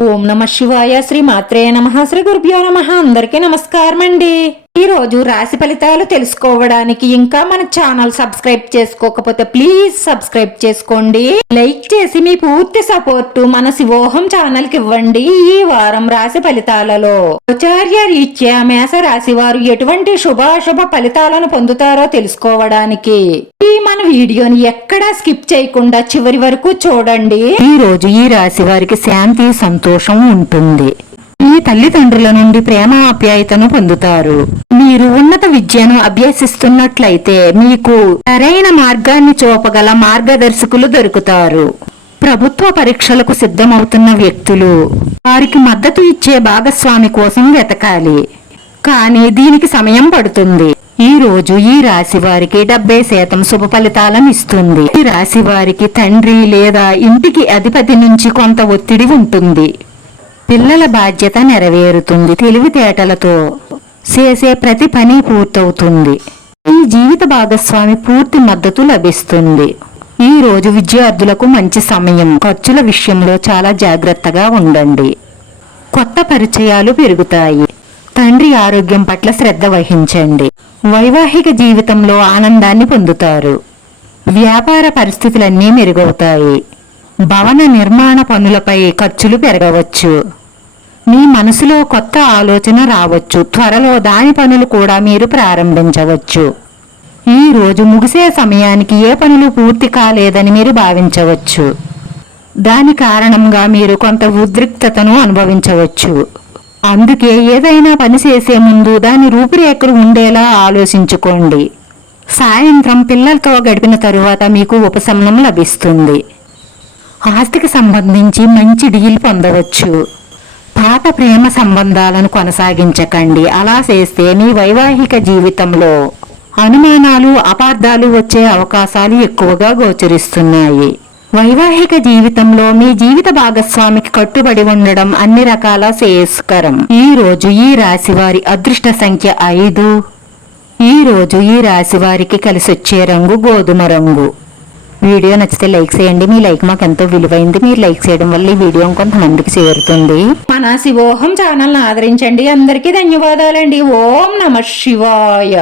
ఓం నమ శివాయ. శ్రీ మాత్రే నమః. శ్రీ గురుభ్యో నమః. అందరికీ నమస్కారం అండి. ఈ రోజు రాశి ఫలితాలు తెలుసుకోవడానికి ఇంకా మన ఛానల్ సబ్స్క్రైబ్ చేసుకోకపోతే ప్లీజ్ సబ్స్క్రైబ్ చేసుకోండి. లైక్ చేసి మీ పూర్తి సపోర్టు మన శివోహం ఛానల్ కి ఇవ్వండి. ఈ వారం రాశి ఫలితాలలో ఆచార్య రీత్యా మేష రాశి వారు ఎటువంటి శుభాశుభ ఫలితాలను పొందుతారో తెలుసుకోవడానికి ఈ మన వీడియోని ఎక్కడా స్కిప్ చేయకుండా చివరి వరకు చూడండి. ఈ రోజు ఈ రాశి వారికి శాంతి సంతోషం ఉంటుంది. మీ తల్లిదండ్రుల నుండి ప్రేమ ఆప్యాయతను పొందుతారు. మీరు ఉన్నత విద్యను అభ్యసిస్తున్నట్లయితే మీకు సరైన మార్గాన్ని చూపగల మార్గదర్శకులు దొరుకుతారు. ప్రభుత్వ పరీక్షలకు సిద్ధమవుతున్న వ్యక్తులు వారికి మద్దతు ఇచ్చే భాగస్వామి కోసం వెతకాలి. కానీ దీనికి సమయం పడుతుంది. ఈ రోజు ఈ రాశి వారికి 70% శుభ ఫలితాలను ఇస్తుంది. ఈ రాశి వారికి తండ్రి లేదా ఇంటికి అధిపతి నుంచి కొంత ఒత్తిడి ఉంటుంది. పిల్లల బాధ్యత నెరవేరుతుంది. తెలివితేటలతో చేసే ప్రతి పని పూర్తవుతుంది. ఈ జీవిత భాగస్వామి పూర్తి మద్దతు లభిస్తుంది. ఈ రోజు విద్యార్థులకు మంచి సమయం. ఖర్చుల విషయంలో చాలా జాగ్రత్తగా ఉండండి. కొత్త పరిచయాలు పెరుగుతాయి. తండ్రి ఆరోగ్యం పట్ల శ్రద్ధ వహించండి. వైవాహిక జీవితంలో ఆనందాన్ని పొందుతారు. వ్యాపార పరిస్థితులన్నీ మెరుగవుతాయి. భవన నిర్మాణ పనులపై ఖర్చులు పెరగవచ్చు. మీ మనసులో కొత్త ఆలోచన రావచ్చు. త్వరలో దాని పనులు కూడా మీరు ప్రారంభించవచ్చు. ఈ రోజు ముగిసే సమయానికి ఏ పనులు పూర్తి కాలేదని మీరు భావించవచ్చు. దాని కారణంగా మీరు కొంత ఉద్రిక్తతను అనుభవించవచ్చు. అందుకే ఏదైనా పని చేసే ముందు దాని రూపురేఖలు ఉండేలా ఆలోచించుకోండి. సాయంత్రం పిల్లలతో గడిపిన తరువాత మీకు ఉపశమనం లభిస్తుంది. ఆస్తికి సంబంధించి మంచి డీల్ పొందవచ్చు. పాత ప్రేమ సంబంధాలను కొనసాగించకండి. అలా చేస్తే మీ వైవాహిక జీవితంలో అనుమానాలు అపార్థాలు వచ్చే అవకాశాలు ఎక్కువగా గోచరిస్తున్నాయి. వైవాహిక జీవితంలో మీ జీవిత భాగస్వామికి కట్టుబడి ఉండడం అన్ని రకాల శ్రేయస్కరం. ఈ రోజు ఈ రాశి వారి అదృష్ట సంఖ్య 5. ఈ రోజు ఈ రాశి వారికి కలిసొచ్చే రంగు గోధుమ రంగు. వీడియో నచ్చితే లైక్ చేయండి. మీ లైక్ మాకు ఎంతో విలువైంది. మీరు లైక్ చేయడం వల్ల ఈ వీడియో కొంతమందికి చేరుతుంది. మన శివోహం ఛానల్ ఆదరించండి. అందరికీ ధన్యవాదాలండి. ఓం నమ శివాయ.